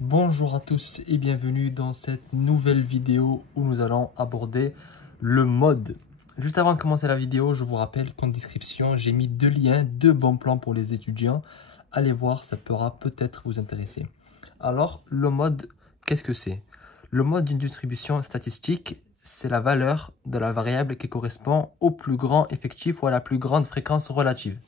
Bonjour à tous et bienvenue dans cette nouvelle vidéo où nous allons aborder le mode. Juste avant de commencer la vidéo, je vous rappelle qu'en description, j'ai mis deux liens, deux bons plans pour les étudiants. Allez voir, ça pourra peut-être vous intéresser. Alors, le mode, qu'est-ce que c'est? Le mode d'une distribution statistique, c'est la valeur de la variable qui correspond au plus grand effectif ou à la plus grande fréquence relative.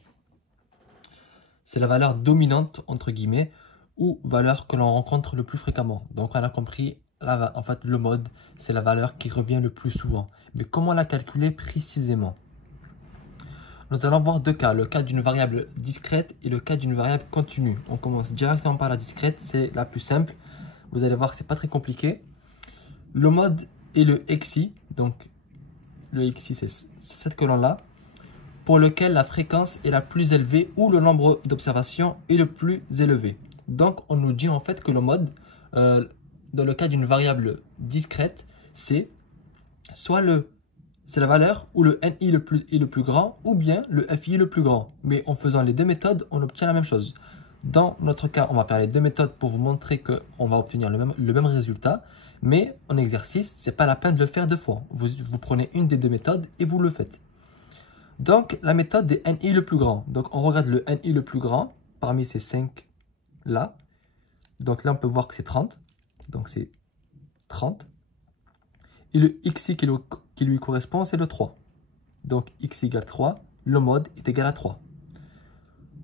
C'est la valeur dominante, entre guillemets, ou valeur que l'on rencontre le plus fréquemment. Donc on a compris, en fait le mode, c'est la valeur qui revient le plus souvent. Mais comment la calculer précisément? Nous allons voir deux cas, le cas d'une variable discrète et le cas d'une variable continue. On commence directement par la discrète, c'est la plus simple. Vous allez voir que ce n'est pas très compliqué. Le mode est le xi, donc le xi c'est cette colonne-là, pour lequel la fréquence est la plus élevée ou le nombre d'observations est le plus élevé. Donc, on nous dit en fait que le mode, dans le cas d'une variable discrète, c'est soit c'est la valeur où le NI est le plus grand ou bien le FI est le plus grand. Mais en faisant les deux méthodes, on obtient la même chose. Dans notre cas, on va faire les deux méthodes pour vous montrer qu'on va obtenir le même résultat. Mais en exercice, ce n'est pas la peine de le faire deux fois. Vous prenez une des deux méthodes et vous le faites. Donc, la méthode des NI le plus grand. Donc, on regarde le NI le plus grand parmi ces 5 là. Donc là, on peut voir que c'est 30. Donc, c'est 30. Et le XI qui lui correspond, c'est le 3. Donc, X égale 3. Le mode est égal à 3.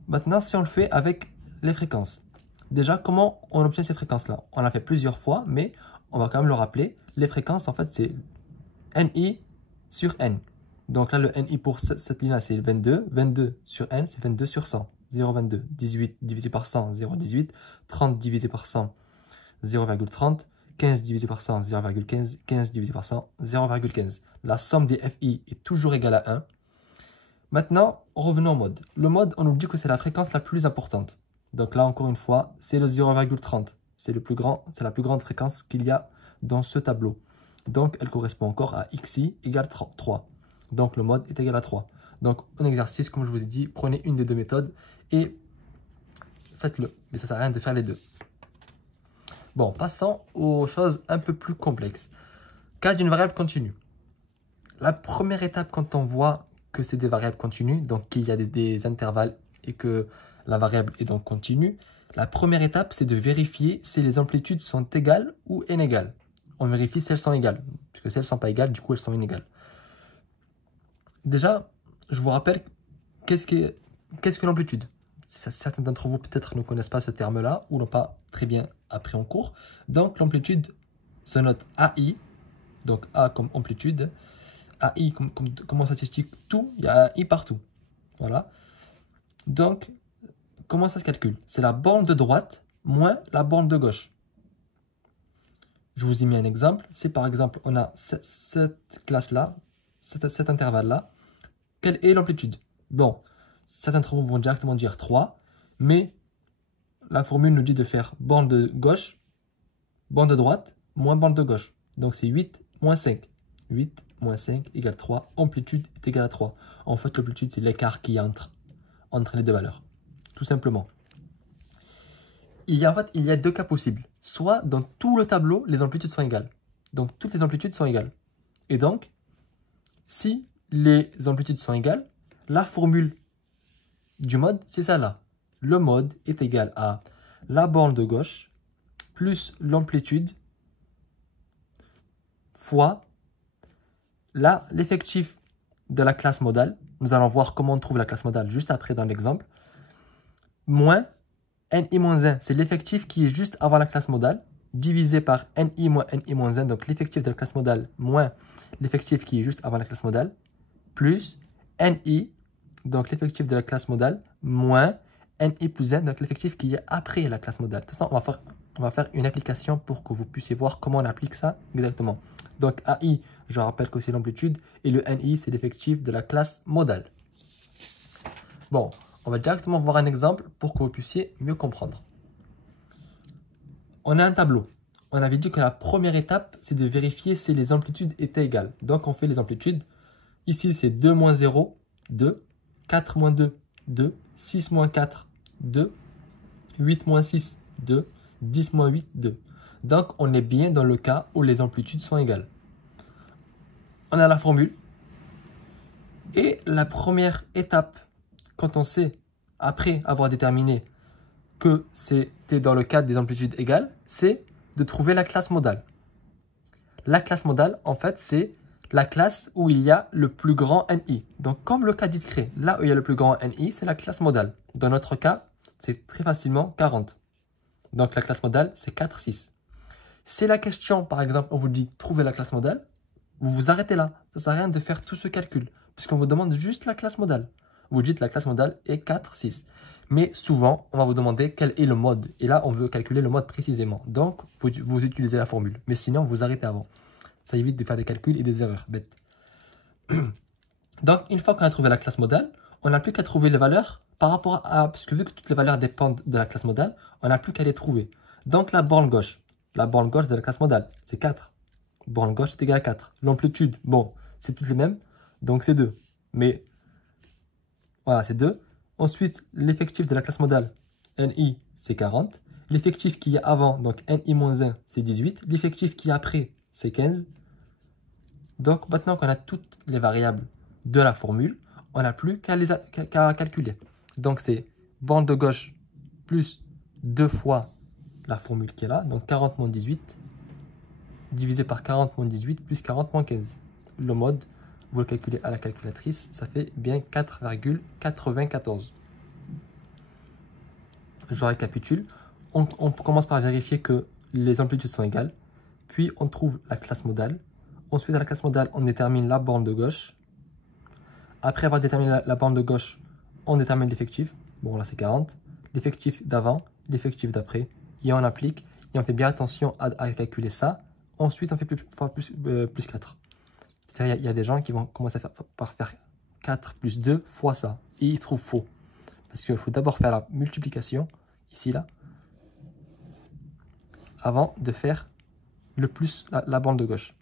Maintenant, si on le fait avec les fréquences. Déjà, comment on obtient ces fréquences-là? On l'a fait plusieurs fois, mais on va quand même le rappeler. Les fréquences, en fait, c'est NI sur N. Donc là, le NI pour cette ligne-là, c'est 22. 22 sur N, c'est 22 sur 100. 0,22. 18 divisé par 100, 0,18. 30 divisé par 100, 0,30. 15 divisé par 100, 0,15. 15 divisé par 100, 0,15. La somme des FI est toujours égale à 1. Maintenant, revenons au mode. Le mode, on nous dit que c'est la fréquence la plus importante. Donc là, encore une fois, c'est le 0,30. C'est la plus grande fréquence qu'il y a dans ce tableau. Donc, elle correspond encore à XI égale 3. Donc, le mode est égal à 3. Donc, en exercice, comme je vous ai dit, prenez une des deux méthodes et faites-le. Mais ça ne sert à rien de faire les deux. Bon, passons aux choses un peu plus complexes. Cas d'une variable continue. La première étape quand on voit que c'est des variables continues, donc qu'il y a des intervalles et que la variable est donc continue, la première étape, c'est de vérifier si les amplitudes sont égales ou inégales. On vérifie si elles sont égales, puisque si elles ne sont pas égales, du coup, elles sont inégales. Déjà, je vous rappelle, qu'est-ce que l'amplitude? Certains d'entre vous peut-être ne connaissent pas ce terme-là ou l'ont pas très bien appris en cours. Donc, l'amplitude se note AI, donc A comme amplitude, AI comme en statistique tout, il y a AI partout. Voilà. Donc, comment ça se calcule? C'est la borne de droite moins la borne de gauche. Je vous ai mis un exemple. Si par exemple, on a cette classe-là, cet intervalle-là, quelle est l'amplitude? Bon, certains d'entre vous vont directement dire 3, mais la formule nous dit de faire borne de gauche, borne de droite, moins borne de gauche. Donc c'est 8 moins 5. 8 moins 5 égale 3. Amplitude est égale à 3. En fait, l'amplitude, c'est l'écart qui entre les deux valeurs. Tout simplement. Il y a deux cas possibles. Soit dans tout le tableau, les amplitudes sont égales. Donc toutes les amplitudes sont égales. Et donc, si les amplitudes sont égales, la formule du mode, c'est celle-là. Le mode est égal à la borne de gauche plus l'amplitude fois l'effectif de la classe modale. Nous allons voir comment on trouve la classe modale juste après dans l'exemple. Moins NI-1, c'est l'effectif qui est juste avant la classe modale, divisé par NI moins NI-1, donc l'effectif de la classe modale moins l'effectif qui est juste avant la classe modale, plus NI, donc l'effectif de la classe modale, moins NI plus N, donc l'effectif qui est après la classe modale. De toute façon, on va faire une application pour que vous puissiez voir comment on applique ça exactement. Donc AI, je rappelle que c'est l'amplitude, et le NI, c'est l'effectif de la classe modale. Bon, on va directement voir un exemple pour que vous puissiez mieux comprendre. On a un tableau. On avait dit que la première étape, c'est de vérifier si les amplitudes étaient égales. Donc, on fait les amplitudes. Ici, c'est 2 moins 0, 2. 4 moins 2, 2. 6 moins 4, 2. 8 moins 6, 2. 10 moins 8, 2. Donc, on est bien dans le cas où les amplitudes sont égales. On a la formule. Et la première étape, quand on sait, après avoir déterminé que c'était dans le cadre des amplitudes égales, c'est de trouver la classe modale. La classe modale, en fait, c'est la classe où il y a le plus grand NI. Donc, comme le cas discret, là où il y a le plus grand NI, c'est la classe modale. Dans notre cas, c'est très facilement 40. Donc, la classe modale, c'est 4, 6. Si la question, par exemple, on vous dit « Trouvez la classe modale », vous vous arrêtez là. Ça ne sert à rien de faire tout ce calcul, puisqu'on vous demande juste la classe modale. Vous dites la classe modale est 4, 6. Mais souvent, on va vous demander quel est le mode. Et là, on veut calculer le mode précisément. Donc, vous utilisez la formule. Mais sinon, vous arrêtez avant. Ça évite de faire des calculs et des erreurs bêtes. Donc, une fois qu'on a trouvé la classe modale, on n'a plus qu'à trouver les valeurs par rapport à... Parce que vu que toutes les valeurs dépendent de la classe modale, on n'a plus qu'à les trouver. Donc, la borne gauche de la classe modale, c'est 4. Borne gauche est égale à 4. L'amplitude, bon, c'est toutes les mêmes, donc c'est 2. Mais, voilà, c'est 2. Ensuite, l'effectif de la classe modale, NI, c'est 40. L'effectif qui est avant, donc NI-1, c'est 18. L'effectif qui est après, c'est 15. Donc, maintenant qu'on a toutes les variables de la formule, on n'a plus qu'à calculer. Donc, c'est borne de gauche plus 2 fois la formule qui est là. Donc, 40 moins 18 divisé par 40 moins 18 plus 40 moins 15. Le mode, vous le calculez à la calculatrice, ça fait bien 4,94. Je récapitule. On commence par vérifier que les amplitudes sont égales. Puis, on trouve la classe modale. Ensuite, à la classe modale, on détermine la borne de gauche. Après avoir déterminé la borne de gauche, on détermine l'effectif. Bon, là, c'est 40. L'effectif d'avant, l'effectif d'après. Et on applique. Et on fait bien attention à calculer ça. Ensuite, on fait plus 4. C'est-à-dire, il y a des gens qui vont commencer par faire 4 plus 2 fois ça. Et ils trouvent faux. Parce qu'il faut d'abord faire la multiplication, ici, là, avant de faire le plus la borne de gauche.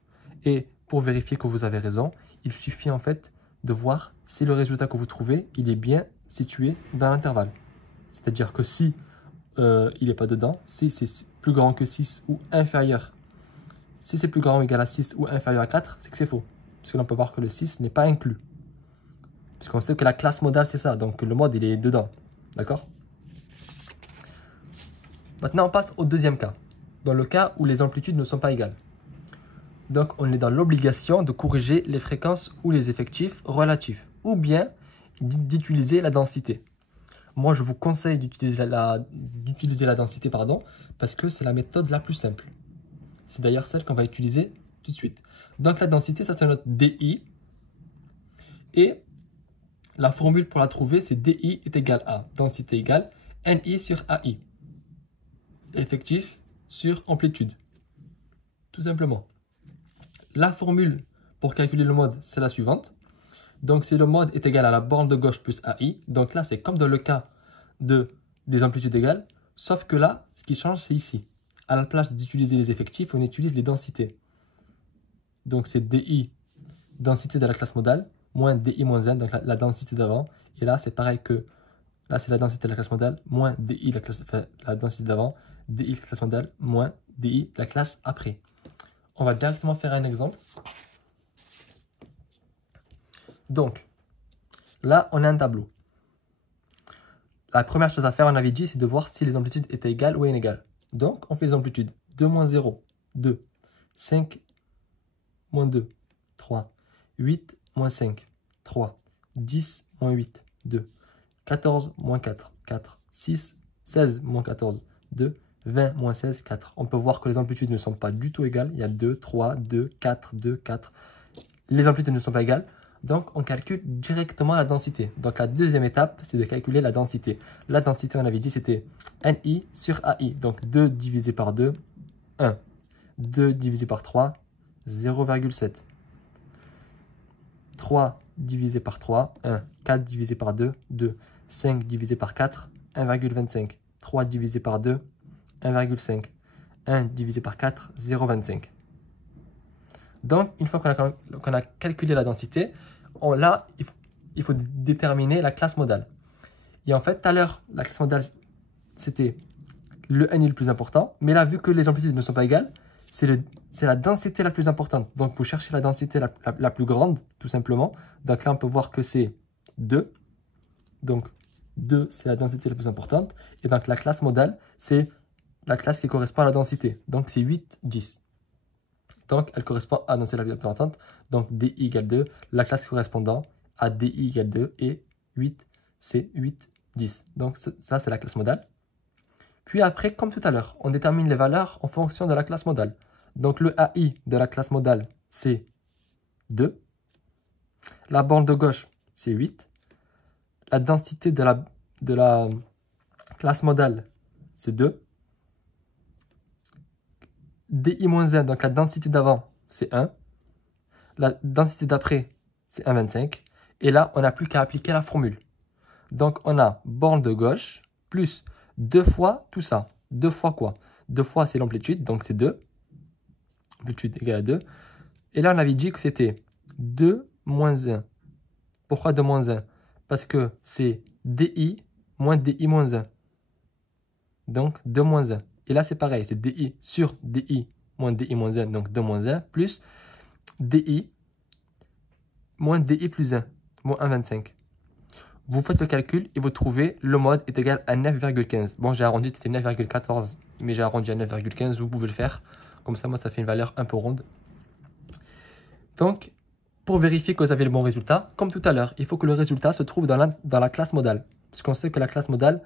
Et pour vérifier que vous avez raison, il suffit en fait de voir si le résultat que vous trouvez, il est bien situé dans l'intervalle. C'est-à-dire que si il n'est pas dedans, si c'est plus grand que 6 ou inférieur, si c'est plus grand ou égal à 6 ou inférieur à 4, c'est que c'est faux. Parce que l'on peut voir que le 6 n'est pas inclus. Puisqu'on sait que la classe modale, c'est ça. Donc le mode, il est dedans. D'accord? Maintenant, on passe au deuxième cas. Dans le cas où les amplitudes ne sont pas égales. Donc, on est dans l'obligation de corriger les fréquences ou les effectifs relatifs. Ou bien d'utiliser la densité. Moi, je vous conseille d'utiliser la densité, parce que c'est la méthode la plus simple. C'est d'ailleurs celle qu'on va utiliser tout de suite. Donc, la densité, ça c'est notre DI. Et la formule pour la trouver, c'est DI est égal à densité égale NI sur AI. Effectif sur amplitude. Tout simplement. La formule pour calculer le mode, c'est la suivante. Donc, si le mode est égal à la borne de gauche plus AI, donc là, c'est comme dans le cas des amplitudes égales, sauf que là, ce qui change, c'est ici. À la place d'utiliser les effectifs, on utilise les densités. Donc, c'est DI, densité de la classe modale, moins DI moins 1, donc la densité d'avant. Et là, c'est pareil que, là, c'est la densité de la classe modale, moins DI, la densité d'avant, DI, la classe modale, moins DI, la classe après. On va directement faire un exemple. Donc, là, on a un tableau. La première chose à faire, on avait dit, c'est de voir si les amplitudes étaient égales ou inégales. Donc, on fait les amplitudes. 2 moins 0, 2. 5 moins 2, 3. 8 moins 5, 3. 10 moins 8, 2. 14 moins 4, 4. 6, 16 moins 14, 2. 20 moins 16, 4. On peut voir que les amplitudes ne sont pas du tout égales. Il y a 2, 3, 2, 4, 2, 4. Les amplitudes ne sont pas égales. Donc, on calcule directement la densité. Donc, la deuxième étape, c'est de calculer la densité. La densité, on avait dit, c'était NI sur AI. Donc, 2 divisé par 2, 1. 2 divisé par 3, 0,7. 3 divisé par 3, 1. 4 divisé par 2, 2. 5 divisé par 4, 1,25. 3 divisé par 2, 1,5. 1 divisé par 4, 0,25. Donc, une fois qu'on a calculé la densité, là, il faut déterminer la classe modale. Et en fait, tout à l'heure, la classe modale, c'était le n est le plus important. Mais là, vu que les amplitudes ne sont pas égales, c'est la densité la plus importante. Donc, vous cherchez la densité la plus grande, tout simplement. Donc là, on peut voir que c'est 2. Donc, 2, c'est la densité la plus importante. Et donc, la classe modale, c'est la classe qui correspond à la densité. Donc, c'est 8, 10. Donc, elle correspond à la densité la plus importante. Donc, DI égale 2. La classe correspondant à DI égale 2. Et 8, c'est 8, 10. Donc, ça, c'est la classe modale. Puis après, comme tout à l'heure, on détermine les valeurs en fonction de la classe modale. Donc, le AI de la classe modale, c'est 2. La borne de gauche, c'est 8. La densité de la classe modale, c'est 2. DI-1, donc la densité d'avant, c'est 1. La densité d'après, c'est 1,25. Et là, on n'a plus qu'à appliquer la formule. Donc, on a borne de gauche plus 2 fois tout ça. 2 fois quoi? 2 fois, c'est l'amplitude, donc c'est 2. Amplitude égale à 2. Et là, on avait dit que c'était 2 moins 1. Pourquoi 2 moins 1? Parce que c'est DI moins DI moins 1. Donc, 2 moins 1. Et là, c'est pareil, c'est DI sur DI moins DI moins 1, donc 2 moins 1, plus DI moins DI plus 1, moins 1,25. Vous faites le calcul et vous trouvez le mode est égal à 9,15. Bon, j'ai arrondi, c'était 9,14, mais j'ai arrondi à 9,15, vous pouvez le faire. Comme ça, moi, ça fait une valeur un peu ronde. Donc, pour vérifier que vous avez le bon résultat, comme tout à l'heure, il faut que le résultat se trouve dans la classe modale. Puisqu'on sait que la classe modale,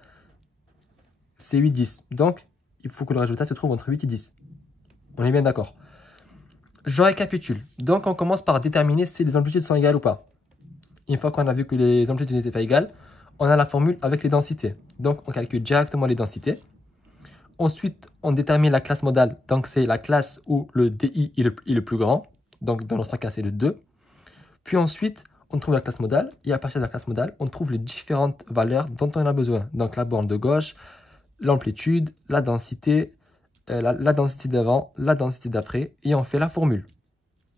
c'est 8, 10. Donc, il faut que le résultat se trouve entre 8 et 10. On est bien d'accord. Je récapitule. Donc, on commence par déterminer si les amplitudes sont égales ou pas. Une fois qu'on a vu que les amplitudes n'étaient pas égales, on a la formule avec les densités. Donc, on calcule directement les densités. Ensuite, on détermine la classe modale. Donc, c'est la classe où le DI est le plus grand. Donc, dans notre cas, c'est le 2. Puis ensuite, on trouve la classe modale. Et à partir de la classe modale, on trouve les différentes valeurs dont on a besoin. Donc, la borne de gauche, l'amplitude, la densité, la densité d'avant, la densité d'après. Et on fait la formule.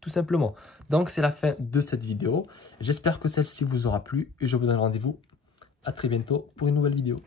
Tout simplement. Donc, c'est la fin de cette vidéo. J'espère que celle-ci vous aura plu. Et je vous donne rendez-vous à très bientôt pour une nouvelle vidéo.